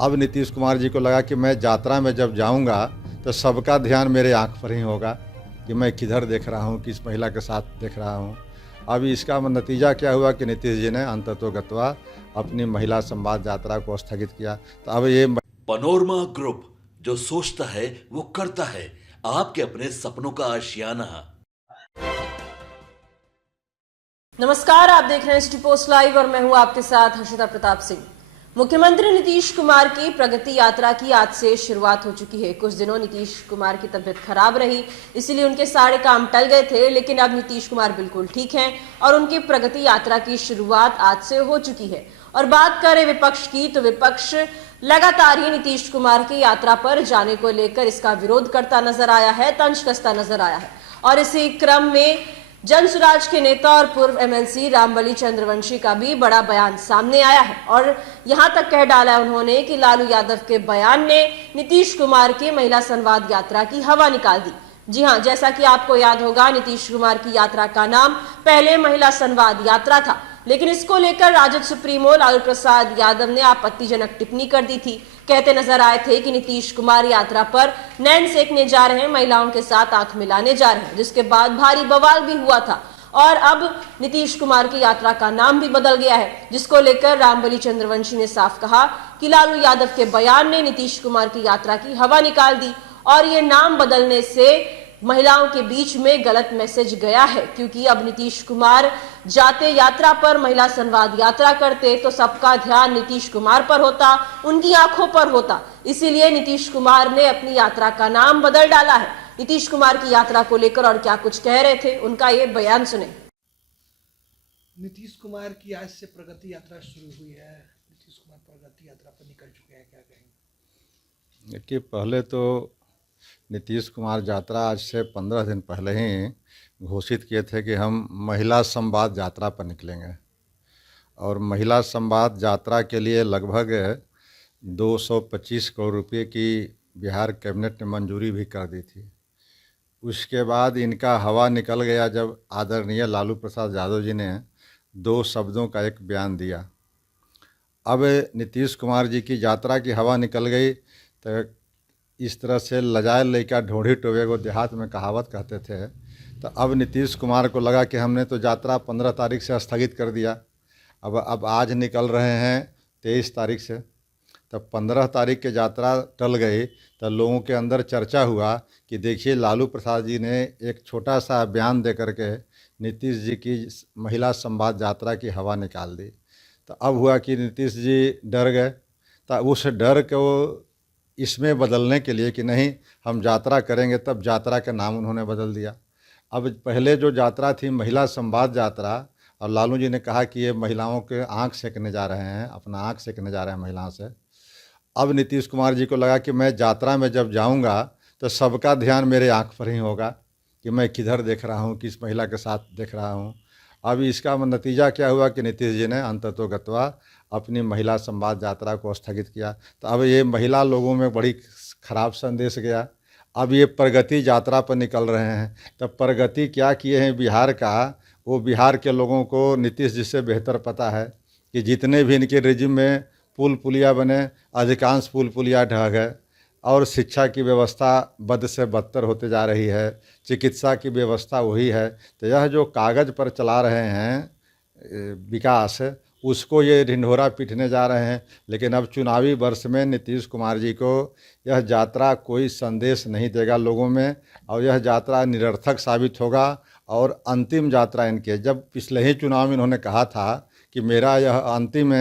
अब नीतीश कुमार जी को लगा कि मैं यात्रा में जब जाऊंगा तो सबका ध्यान मेरे आंख पर ही होगा कि मैं किधर देख रहा हूं, किस महिला के साथ देख रहा हूं। अब इसका नतीजा क्या हुआ कि नीतीश जी ने अंततोगत्वा अपनी महिला संवाद यात्रा को स्थगित किया। तो अब ये पनोरमा ग्रुप, जो सोचता है वो करता है, आपके अपने सपनों का आशियाना। नमस्कार, आप देख रहे हैं सिटी पोस्ट लाइव और मैं हूं आपके साथ हर्षिता प्रताप सिंह। मुख्यमंत्री नीतीश कुमार की प्रगति यात्रा की आज से शुरुआत हो चुकी है। कुछ दिनों नीतीश कुमार की तबीयत खराब रही, इसीलिए उनके सारे काम टल गए थे, लेकिन अब नीतीश कुमार बिल्कुल ठीक हैं और उनकी प्रगति यात्रा की शुरुआत आज से हो चुकी है। और बात करें विपक्ष की, तो विपक्ष लगातार ही नीतीश कुमार की यात्रा पर जाने को लेकर इसका विरोध करता नजर आया है, तंज कसता नजर आया है। और इसी क्रम में जनसुराज के नेता और पूर्व एमएलसी रामबली चंद्रवंशी का भी बड़ा बयान सामने आया है और यहां तक कह डाला है उन्होंने कि लालू यादव के बयान ने नीतीश कुमार की महिला संवाद यात्रा की हवा निकाल दी। जी हां, जैसा कि आपको याद होगा, नीतीश कुमार की यात्रा का नाम पहले महिला संवाद यात्रा था, लेकिन इसको लेकर राजद सुप्रीमो लालू प्रसाद यादव ने आपत्तिजनक टिप्पणी कर दी थी। कहते नजर आए थे कि नीतीश कुमार यात्रा पर नैन सेकने जा रहे हैं, महिलाओं के साथ आंख मिलाने जा रहे हैं, जिसके बाद भारी बवाल भी हुआ था। और अब नीतीश कुमार की यात्रा का नाम भी बदल गया है, जिसको लेकर रामबली चंद्रवंशी ने साफ कहा कि लालू यादव के बयान ने नीतीश कुमार की यात्रा की हवा निकाल दी और ये नाम बदलने से महिलाओं के बीच में गलत मैसेज गया है, क्योंकि अब नीतीश कुमार जाते यात्रा पर महिला संवाद यात्रा करते तो सबका ध्यान नीतीश कुमार पर होता, उनकी आंखों पर होता। इसीलिए नीतीश कुमार ने अपनी यात्रा का नाम बदल डाला है। नीतीश कुमार की यात्रा को लेकर और क्या कुछ कह रहे थे, उनका ये बयान सुने। नीतीश कुमार की आज से प्रगति यात्रा शुरू हुई है। नीतीश कुमार प्रगति यात्रा पर निकल चुके हैं, क्या कहेंगे? देखिए, पहले तो नीतीश कुमार यात्रा आज से 15 दिन पहले ही घोषित किए थे कि हम महिला संवाद यात्रा पर निकलेंगे और महिला संवाद यात्रा के लिए लगभग 225 करोड़ रुपए की बिहार कैबिनेट ने मंजूरी भी कर दी थी। उसके बाद इनका हवा निकल गया जब आदरणीय लालू प्रसाद यादव जी ने 2 शब्दों का एक बयान दिया। अब नीतीश कुमार जी की यात्रा की हवा निकल गई तो इस तरह से लजाए लइका ढोढ़ी टोवे को देहात में कहावत कहते थे। तो अब नीतीश कुमार को लगा कि हमने तो यात्रा 15 तारीख से स्थगित कर दिया, अब आज निकल रहे हैं 23 तारीख से। तब 15 तारीख की यात्रा टल गई तो लोगों के अंदर चर्चा हुआ कि देखिए, लालू प्रसाद जी ने एक छोटा सा बयान दे करके नीतीश जी की महिला संवाद यात्रा की हवा निकाल दी। तो अब हुआ कि नीतीश जी डर गए, तो उस डर को इसमें बदलने के लिए कि नहीं हम यात्रा करेंगे, तब यात्रा का नाम उन्होंने बदल दिया। अब पहले जो यात्रा थी महिला संवाद यात्रा, और लालू जी ने कहा कि ये महिलाओं के आंख सेकने जा रहे हैं, अपना आंख सेकने जा रहे हैं महिलाओं से। अब नीतीश कुमार जी को लगा कि मैं यात्रा में जब जाऊंगा तो सबका ध्यान मेरे आंख पर ही होगा कि मैं किधर देख रहा हूं, किस महिला के साथ देख रहा हूं। अब इसका नतीजा क्या हुआ कि नीतीश जी ने अंततोगत्वा अपनी महिला संवाद यात्रा को स्थगित किया। तो अब ये महिला लोगों में बड़ी खराब संदेश गया। अब ये प्रगति यात्रा पर निकल रहे हैं। तब प्रगति क्या किए हैं बिहार का, वो बिहार के लोगों को नीतीश जी से बेहतर पता है कि जितने भी इनके रिजिम में पुल पुलिया बने, अधिकांश पुल पुलिया ढह गए और शिक्षा की व्यवस्था बद से बदतर होते जा रही है, चिकित्सा की व्यवस्था वही है। तो यह जो कागज़ पर चला रहे हैं विकास, उसको ये ढिंढोरा पीटने जा रहे हैं। लेकिन अब चुनावी वर्ष में नीतीश कुमार जी को यह यात्रा कोई संदेश नहीं देगा लोगों में, और यह यात्रा निरर्थक साबित होगा। और अंतिम यात्रा इनके, जब पिछले ही चुनाव में इन्होंने कहा था कि मेरा यह अंतिम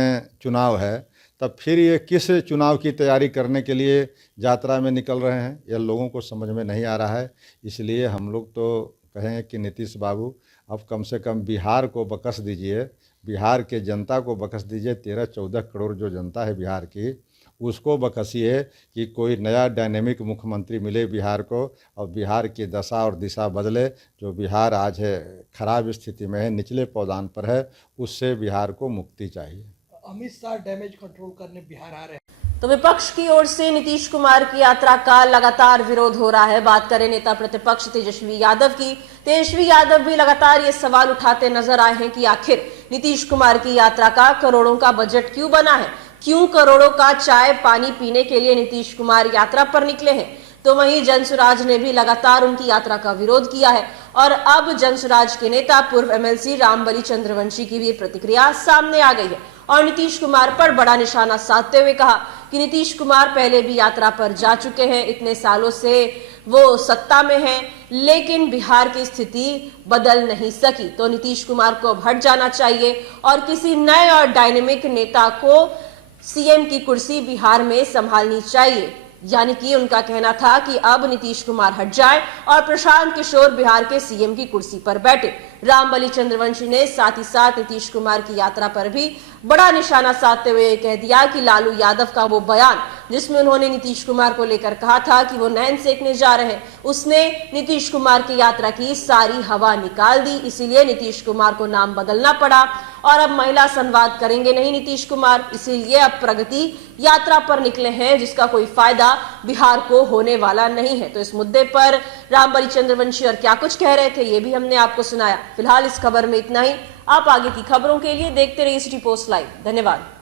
चुनाव है, तब फिर ये किस चुनाव की तैयारी करने के लिए यात्रा में निकल रहे हैं, यह लोगों को समझ में नहीं आ रहा है। इसलिए हम लोग तो कहें कि नीतीश बाबू अब कम से कम बिहार को बकस दीजिए, बिहार के जनता को बकस दीजिए। 13-14 करोड़ जो जनता है बिहार की, उसको बकसिए कि कोई नया डायनेमिक मुख्यमंत्री मिले बिहार को और बिहार की दशा और दिशा बदले। जो बिहार आज है खराब स्थिति में है, निचले पौधान पर है, उससे बिहार को मुक्ति चाहिए। अमित शाह डैमेज कंट्रोल करने बिहार आ रहे हैं। तो विपक्ष की ओर से नीतीश कुमार की यात्रा का लगातार विरोध हो रहा है। बात करें नेता प्रतिपक्ष तेजस्वी यादव की, तेजस्वी यादव भी लगातार ये सवाल उठाते नजर आए हैं कि आखिर नीतीश कुमार की यात्रा का करोड़ों का बजट क्यों बना है, क्यों करोड़ों का चाय पानी पीने के लिए नीतीश कुमार यात्रा पर निकले हैं। तो वहीं जनसुराज ने भी लगातार उनकी यात्रा का विरोध किया है और अब जनसुराज के नेता पूर्व एमएलसी रामबली चंद्रवंशी की भी प्रतिक्रिया सामने आ गई है और नीतीश कुमार पर बड़ा निशाना साधते हुए कहा कि नीतीश कुमार पहले भी यात्रा पर जा चुके हैं, इतने सालों से वो सत्ता में हैं, लेकिन बिहार की स्थिति बदल नहीं सकी। तो नीतीश कुमार को अब हट जाना चाहिए और किसी नए और डायनेमिक नेता को सीएम की कुर्सी बिहार में संभालनी चाहिए। यानी कि उनका कहना था कि अब नीतीश कुमार हट जाए और प्रशांत किशोर बिहार के सीएम की कुर्सी पर बैठे। रामबली चंद्रवंशी ने साथ ही साथ नीतीश कुमार की यात्रा पर भी बड़ा निशाना साधते हुए कह दिया कि लालू यादव का वो बयान जिसमें उन्होंने नीतीश कुमार को लेकर कहा था कि वो नैन सेकने जा रहे हैं, उसने नीतीश कुमार की यात्रा की सारी हवा निकाल दी। इसीलिए नीतीश कुमार को नाम बदलना पड़ा और अब महिला संवाद करेंगे नहीं नीतीश कुमार, इसीलिए अब प्रगति यात्रा पर निकले हैं जिसका कोई फायदा बिहार को होने वाला नहीं है। तो इस मुद्दे पर रामबली चंद्रवंशी और क्या कुछ कह रहे थे ये भी हमने आपको सुनाया। फिलहाल इस खबर में इतना ही। आप आगे की खबरों के लिए देखते रहिए सिटी पोस्ट लाइव। धन्यवाद।